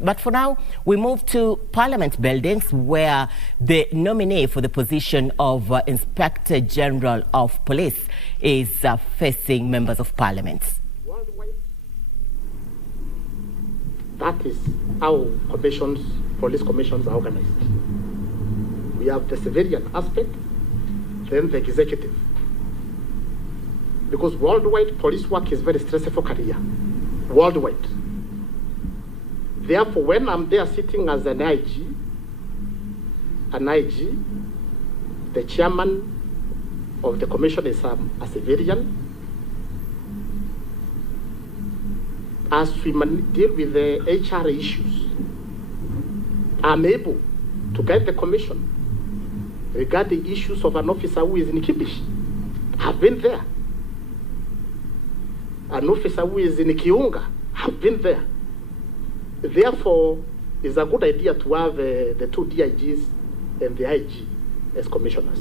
But for now, we move to Parliament buildings, where the nominee for the position of Inspector General of Police is facing members of Parliament. Worldwide, that is how police commissions are organized. We have the civilian aspect, then the executive. Because worldwide, police work is very stressful career. Worldwide. Therefore, when I'm there sitting as an IG, the chairman of the commission is a civilian. As we deal with the HR issues, I'm able to guide the commission regarding issues of an officer who is in Kibish. I've been there. An officer who is in Kiunga. I've been there. Therefore, it's a good idea to have the two DIGs and the IG as commissioners.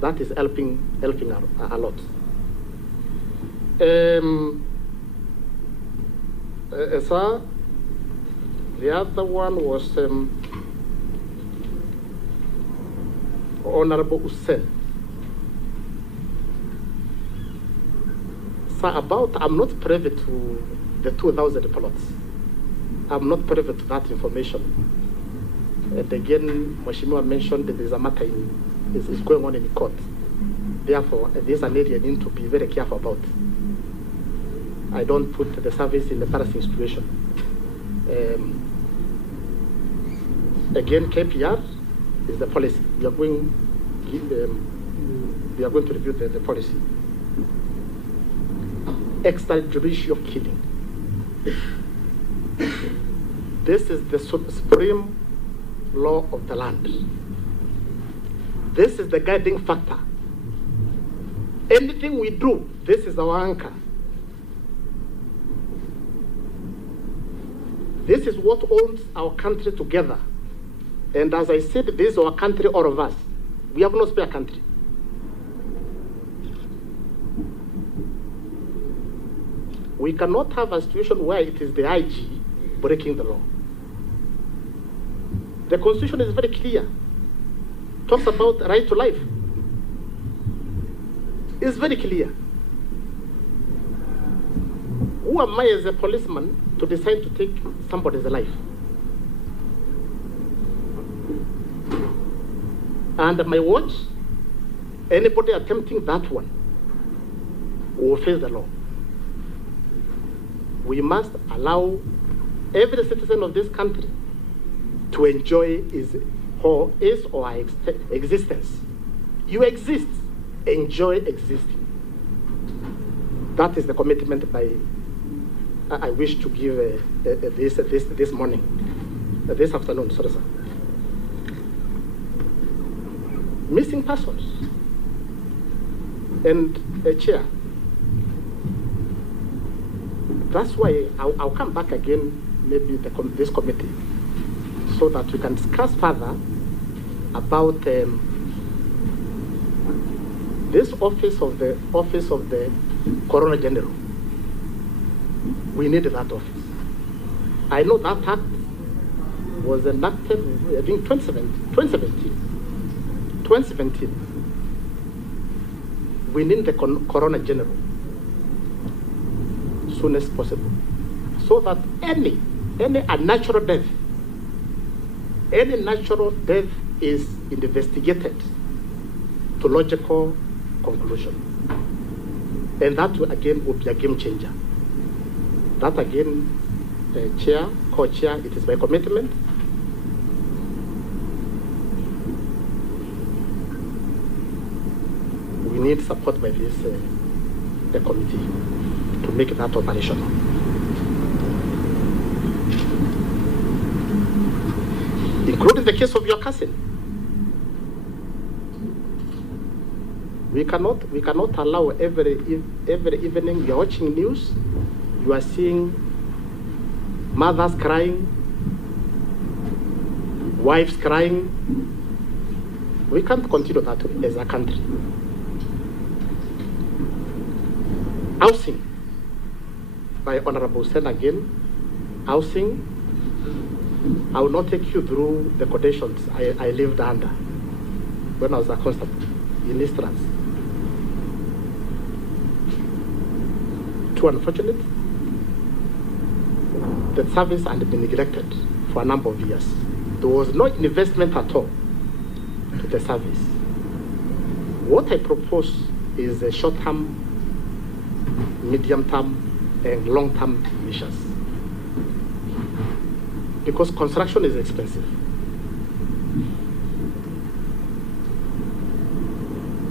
That is helping a lot. Sir, the other one was Honorable Hussein. Sir, I'm not privy to the 2,000 plots. I'm not privy to that information. And again, Mheshimiwa mentioned that there's a matter is going on in the court. Therefore, there's an area I need to be very careful about. I don't put the service in a embarrassing situation. Again, KPR is the policy. We are going to review the policy. Extrajudicial killing. This is the supreme law of the land. This is the guiding factor. Anything we do, this is our anchor. This is what holds our country together. And as I said, this is our country, all of us. We have no spare country. We cannot have a situation where it is the IG breaking the law. The Constitution is very clear. Talks about right to life. It's very clear. Who am I as a policeman to decide to take somebody's life? Under my watch, anybody attempting that one will face the law. We must allow every citizen of this country to enjoy his or her existence. You exist, enjoy existing. That is the commitment I wish to give this morning, this afternoon, sorry, sir. Missing persons and chair. That's why I'll come back again, maybe this committee, so that we can discuss further about this office of the Coroner General. We need that office. I know that act was enacted, I think 2017. We need the Coroner General as soon as possible, so that any unnatural death, is investigated to logical conclusion. And that again would be a game changer. That again, chair, co-chair, it is my commitment. We need support by the committee to make that operational. Including the case of your cousin. We cannot allow every evening you're watching news, you are seeing mothers crying, wives crying. We can't continue that as a country. Housing, by Honorable Sen again, housing, I will not take you through the conditions I lived under when I was a constable in Eastlands. Too unfortunate. The service had been neglected for a number of years. There was no investment at all to the service. What I propose is a short-term, medium-term, and long-term measures. Because construction is expensive.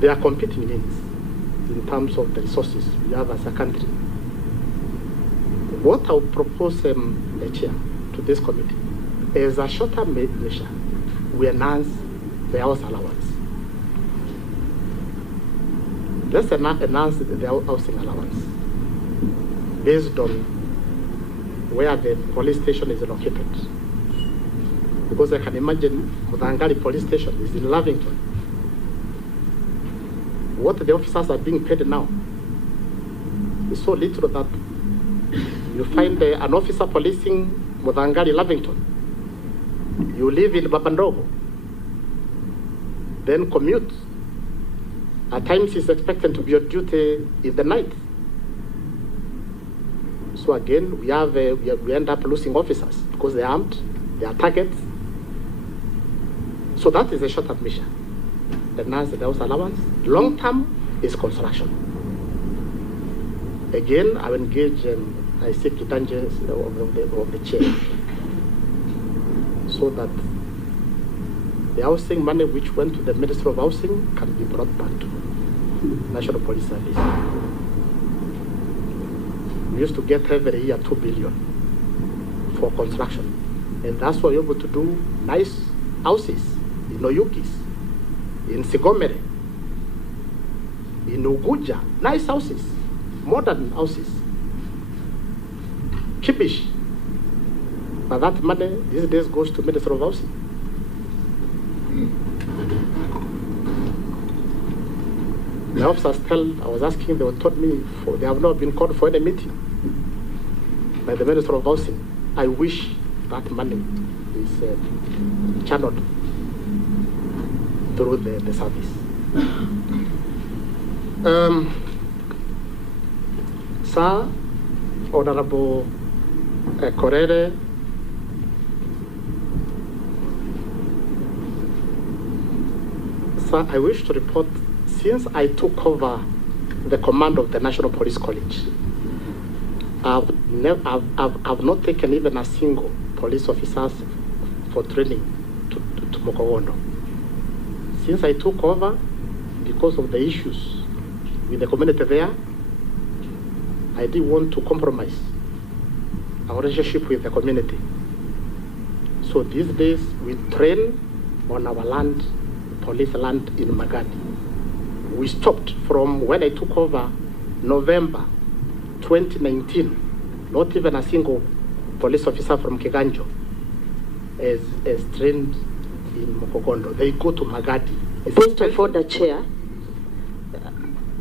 There are competing needs in terms of the resources we have as a country. What I would propose, Chair, to this committee is a short-term measure. We enhance the house allowance. Let's enhance the housing allowance based on where the police station is located. Because I can imagine Mudangari police station is in Lavington. What the officers are being paid now is so little that you find an officer policing Mudangari Lavington. You live in Babandogo, then commute. At times he's expected to be on duty in the night. So again, we end up losing officers because they're armed, they are targets. So that is a short-term measure. Enhance the house allowance. Long-term is construction. Again, I will engage I seek the dangers of the chair so that the housing money which went to the Ministry of Housing can be brought back to National Police Service. We used to get every year 2 billion for construction. And that's why we're able to do nice houses in Oyukis, in Sigomere, in Uguja, nice houses, modern houses. Cheapish. But that money these days goes to Ministry of Housing. The officers I was asking, they told me they have not been called for any meeting by the Minister of Housing. I wish that money is channeled through the service. Sir, Honorable Korere, sir, I wish to report, since I took over the command of the National Police College, I've not taken even a single police officer for training to Mokogondo. Since I took over, because of the issues with the community there, I didn't want to compromise our relationship with the community. So these days, we train on our land, police land in Magadi. We stopped from when I took over November 2019, not even a single police officer from Kiganjo is trained in Mokogondo. They go to Magadi. Point of order, Chair.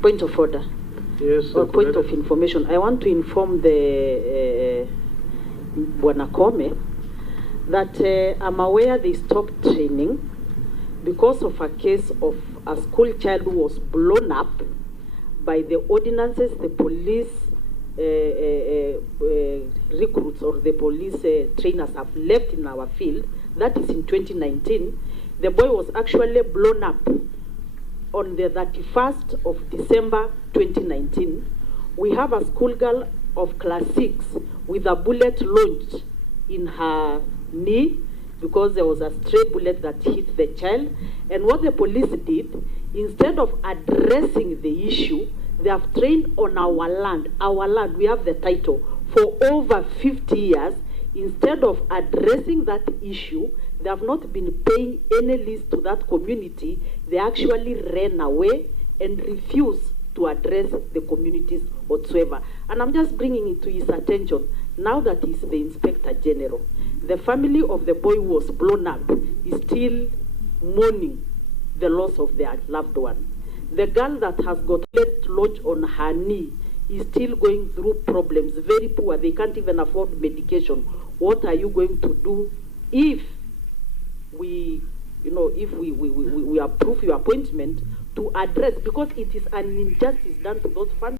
Point of order. Yes, or point of information. I want to inform the Buanakome that I'm aware they stopped training because of a case of a school child who was blown up by the ordinances the police recruits or the police trainers have left in our field. That is in 2019. The boy was actually blown up on the 31st of December 2019. We have a schoolgirl of class 6 with a bullet lodged in her knee because there was a stray bullet that hit the child. And what the police did, instead of addressing the issue, they have trained on our land. Our land, we have the title, for over 50 years. Instead of addressing that issue, they have not been paying any lease to that community. They actually ran away and refused to address the communities whatsoever. And I'm just bringing it to his attention, now that he's the Inspector General. The family of the boy who was blown up is still mourning the loss of their loved one. The girl that has got bullet lodged on her knee is still going through problems, very poor. They can't even afford medication. What are you going to do if we, if we approve your appointment, to address, because it is an injustice done to those families.